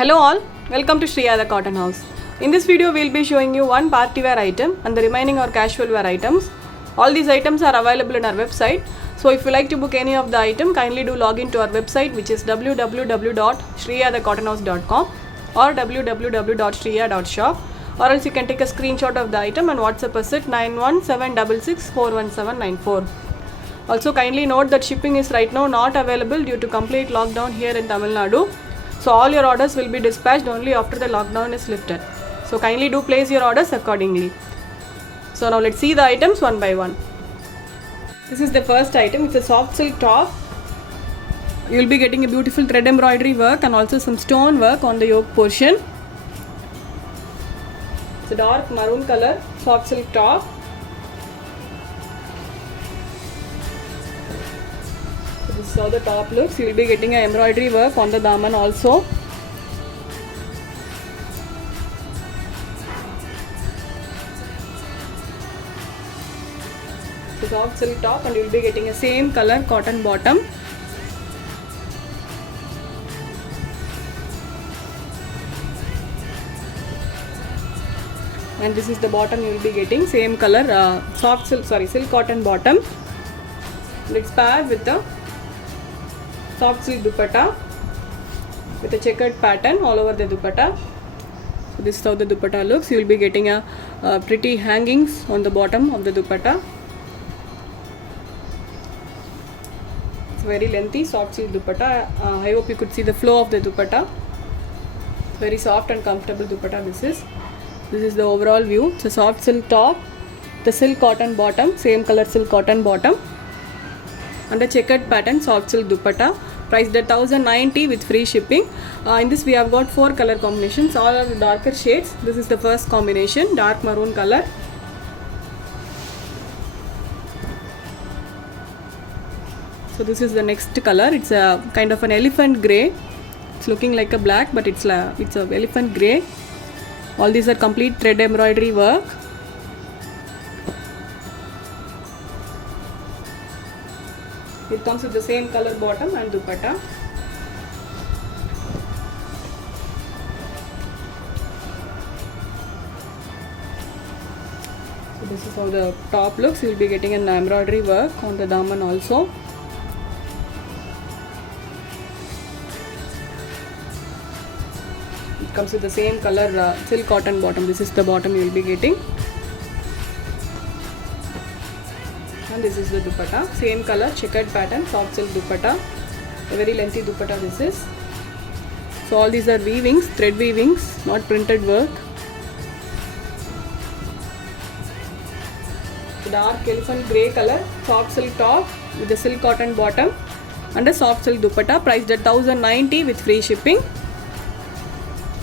Hello all, welcome to Shriya the Cotton House. In this video we will be showing you one party wear item and the remaining are casual wear items. All these items are available in our website. So if you like to book any of the item, kindly do log in to our website, which is www.shriyadacottonhouse.com or www.shriya.shop, or else you can take a screenshot of the item and WhatsApp us at 9176641794. Also kindly note that shipping is right now not available due to complete lockdown here in Tamil Nadu. So all your orders will be dispatched only after the lockdown is lifted. So kindly do place your orders accordingly. So now let's see the items one by one. This is the first item. It's a soft silk top. You will be getting a beautiful thread embroidery work and also some stone work on the yoke portion. It's a dark maroon color soft silk top. This is how the top looks. You will be getting an embroidery work on the daman also. It's a soft silk top and you will be getting a same color cotton bottom. And this is the bottom you will be getting, same color silk cotton bottom. And it's paired with the soft silk dupatta with a checkered pattern all over the dupatta. So this is how the dupatta looks. You will be getting a pretty hangings on the bottom of the dupatta. It's very lengthy soft silk dupatta. I hope you could see the flow of the dupatta. Very soft and comfortable dupatta this is. This is the overall view. It's a soft silk top, the silk cotton bottom, same color silk cotton bottom, and a checkered pattern soft silk dupatta, priced at 1090 with free shipping. In this we have got 4 color combinations, all are darker shades. This is the first combination, dark maroon color. So this is the next color. It's a kind of an elephant grey. It's looking like a black, but it's a elephant grey. All these are complete thread embroidery work. It comes with the same color bottom and dupatta. So this is how the top looks. You will be getting an embroidery work on the daman also. It comes with the same color silk cotton bottom. This is the bottom you will be getting. And this is the dupatta, same color checkered pattern soft silk dupatta, a very lengthy dupatta this is. So all these are weavings, thread weavings, not printed work. The dark elephant grey color soft silk top with a silk cotton bottom and a soft silk dupatta, priced at 1090 with free shipping.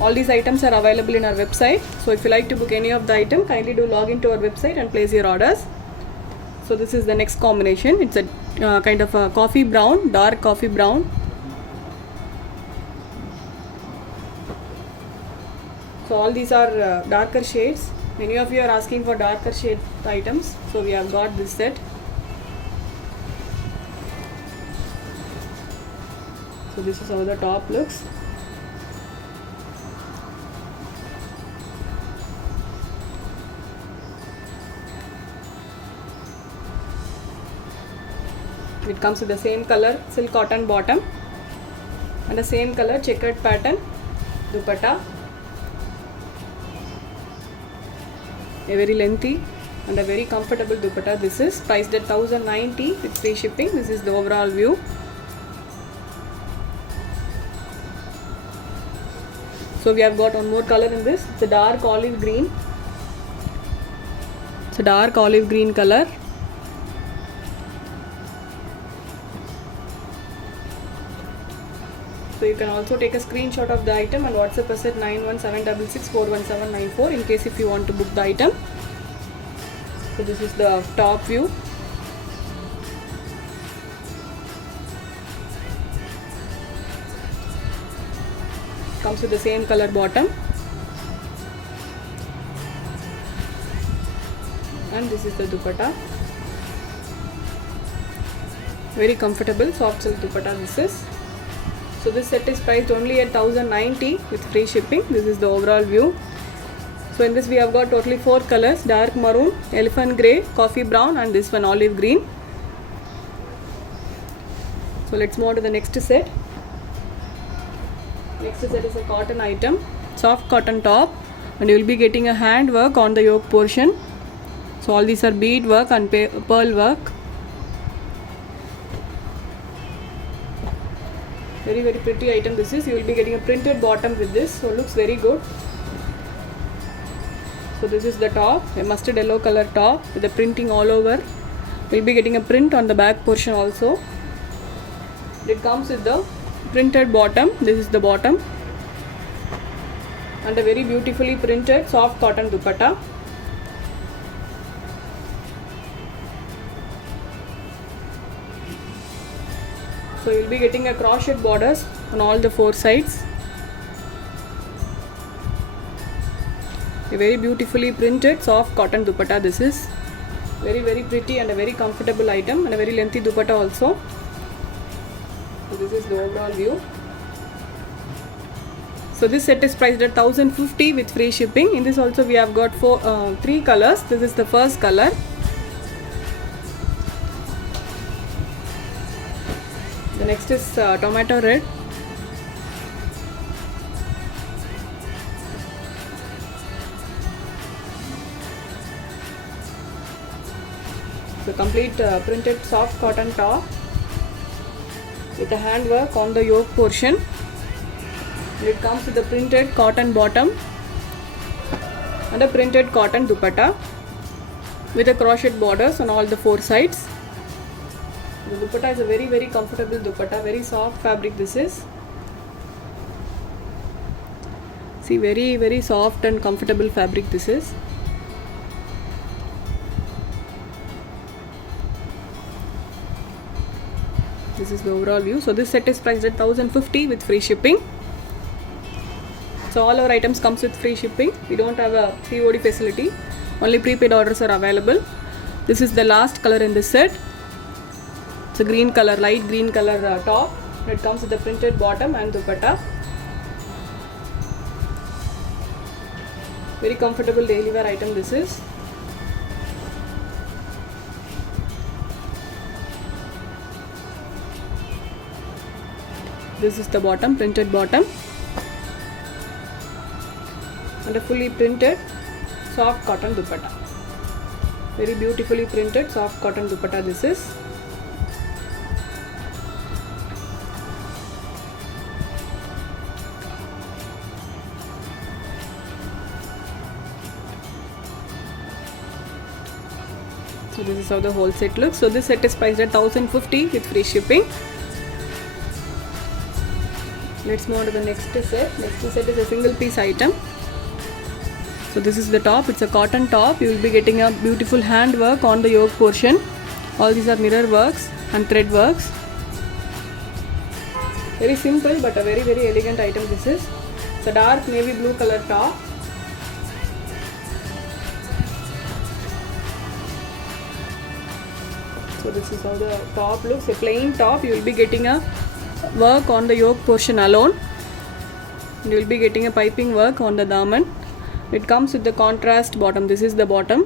All these items are available in our website. So if you like to book any of the item, kindly do log into our website and place your orders. So this is the next combination. It's a kind of a coffee brown, dark coffee brown. So all these are darker shades. Many of you are asking for darker shade items. So we have got this set. So this is how the top looks. It comes with the same color silk cotton bottom and the same color checkered pattern dupatta. A very lengthy and a very comfortable dupatta this is, priced at 1090 with free shipping. This is the overall view. So we have got one more color in this. It's a dark olive green. It's a dark olive green color. So you can also take a screenshot of the item and WhatsApp us at 9176641794 in case if you want to book the item. So this is the top view. Comes with the same color bottom. And this is the dupatta. Very comfortable soft silk dupatta this is. So this set is priced only at 1090 with free shipping. This is the overall view. So in this we have got totally 4 colors: dark maroon, elephant grey, coffee brown, and this one olive green. So let's move on to the next set. Next set is a cotton item, soft cotton top, and you will be getting a hand work on the yoke portion. So all these are bead work and pearl work. Very very pretty item this is. You will be getting a printed bottom with this, so it looks very good. So this is the top, a mustard yellow color top with the printing all over. We'll be getting a print on the back portion also. It comes with the printed bottom. This is the bottom, and a very beautifully printed soft cotton dupatta. So you'll be getting a crochet borders on all the 4 sides. A very beautifully printed soft cotton dupatta. This is very very pretty and a very comfortable item, and a very lengthy dupatta also. So this is the overall view. So this set is priced at 1050 with free shipping. In this also we have got 3 colors. This is the first color. The next is tomato red. The complete printed soft cotton top with the hand work on the yoke portion. It comes with the printed cotton bottom and a printed cotton dupatta with a crochet borders on all the 4 sides. The dupatta is a very very comfortable dupatta, very soft fabric this is. See, very very soft and comfortable fabric this is. This is the overall view. So this set is priced at 1050 with free shipping. So all our items comes with free shipping. We don't have a COD facility. Only prepaid orders are available. This is the last color in this set. It's a green color, light green color top. It comes with the printed bottom and dupatta. Very comfortable daily wear item this is. This is the bottom, printed bottom, and a fully printed soft cotton dupatta. Very beautifully printed soft cotton dupatta this is. So this is how the whole set looks. So this set is priced at 1050 with free shipping. Let's move on to the next set. Next set is a single piece item. So this is the top. It's a cotton top. You will be getting a beautiful hand work on the yoke portion. All these are mirror works and thread works. Very simple but a very very elegant item this is. It's a dark navy blue color top. So this is how the top looks. A plain top. You will be getting a work on the yoke portion alone, and you will be getting a piping work on the daman. It comes with the contrast bottom. This is the bottom,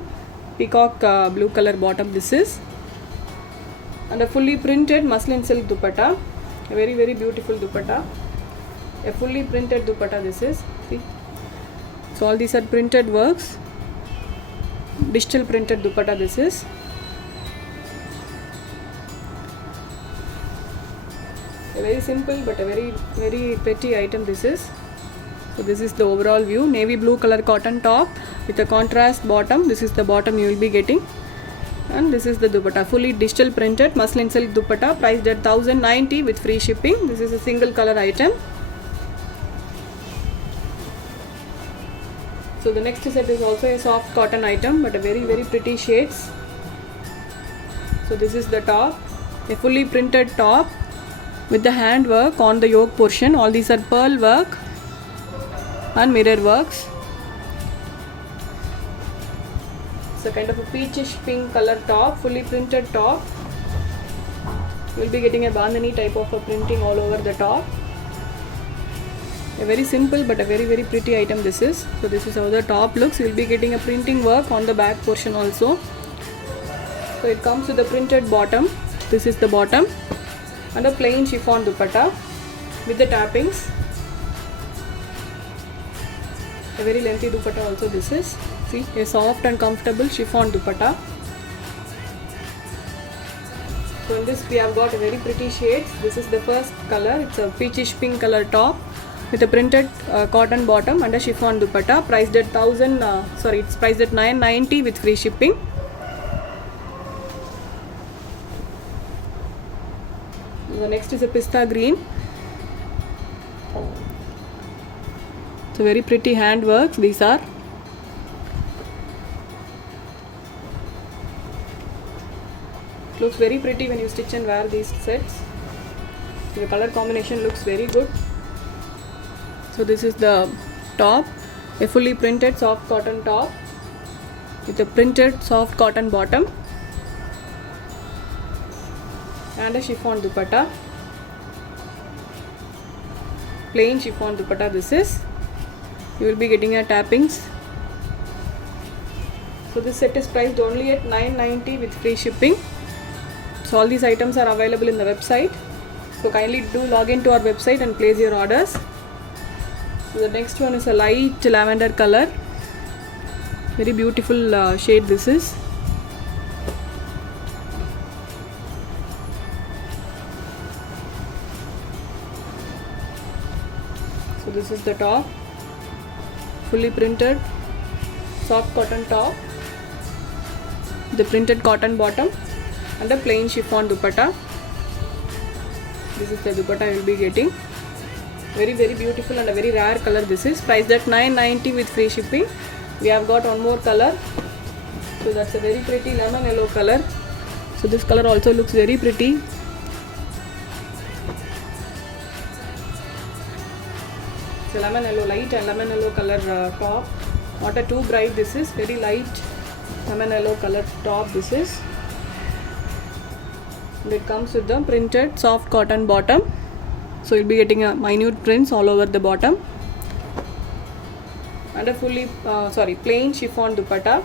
peacock blue color bottom this is, and a fully printed muslin silk dupatta. A very very beautiful dupatta, a fully printed dupatta this is. See, so all these are printed works, digital printed dupatta this is. A very simple but a very very pretty item this is. So this is the overall view. Navy blue color cotton top with a contrast bottom. This is the bottom you will be getting, and this is the dupatta, fully digital printed muslin silk dupatta, priced at 1090 with free shipping. This is a single color item. So the next set is also a soft cotton item but a very very pretty shades. So this is the top, a fully printed top with the hand work on the yoke portion. All these are pearl work and mirror works. It's a kind of a peachish pink color top, fully printed top. You will be getting a bandhani type of a printing all over the top. A very simple but a very pretty item this is. So this is how the top looks. You will be getting a printing work on the back portion also. So it comes with a printed bottom. This is the bottom and a plain chiffon dupatta with the tappings. A very lengthy dupatta also this is. See, a soft and comfortable chiffon dupatta. So in this we have got a very pretty shades. This is the first color. It's a peachish pink color top with a printed cotton bottom and a chiffon dupatta, priced at it's priced at $990 with free shipping. The next is a pista green. So very pretty handworks these are. It looks very pretty when you stitch and wear these sets. The color combination looks very good. So this is the top, a fully printed soft cotton top with a printed soft cotton bottom and a chiffon dupatta, plain chiffon dupatta this is. You will be getting a tappings. So this set is priced only at $990 with free shipping. So all these items are available in the website. So kindly do log into our website and place your orders. So the next one is a light lavender color. Very beautiful shade this is. So this is the top, fully printed soft cotton top, the printed cotton bottom and a plain chiffon dupatta. This is the dupatta you will be getting. Very beautiful and a very rare color this is, priced at $990 with free shipping. We have got one more color. So that's a very pretty lemon yellow color. So this color also looks very pretty. It's a lemon yellow, light and lemon yellow color top. Not a too bright this is, very light lemon yellow color top this is. And it comes with the printed soft cotton bottom. So you'll be getting a minute prints all over the bottom and a fully plain chiffon dupatta.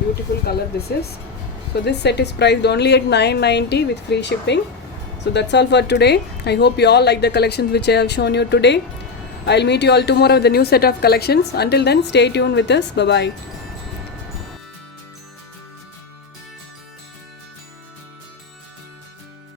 Beautiful color this is. So this set is priced only at $990 with free shipping. So that's all for today. I hope you all like the collections which I have shown you today. I'll meet you all tomorrow with a new set of collections. Until then, stay tuned with us. Bye bye.